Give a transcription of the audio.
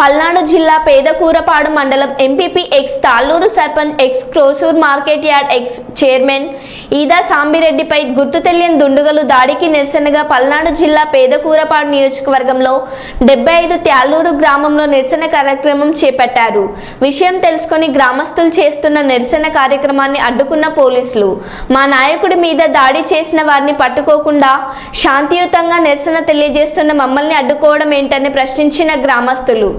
పల్నాడు జిల్లా పేదకూరపాడు మండలం MPP ex Talluru sarpanch ex Krosuru market yard ex chairman Eeda సాంబిరెడ్డిపై గుర్తు తెలియని దుండుగలు దాడికి నిరసనగా పల్నాడు జిల్లా పేదకూరపాడు నియోజకవర్గంలో డెబ్బై ఐదు త్యాలూరు గ్రామంలో నిరసన కార్యక్రమం చేపట్టారు. విషయం తెలుసుకొని గ్రామస్తులు చేస్తున్న నిరసన కార్యక్రమాన్ని అడ్డుకున్న పోలీసులు. మా నాయకుడి మీద దాడి చేసిన వారిని పట్టుకోకుండా శాంతియుతంగా నిరసన తెలియజేస్తున్న మమ్మల్ని అడ్డుకోవడం ఏంటని ప్రశ్నించిన గ్రామస్తులు.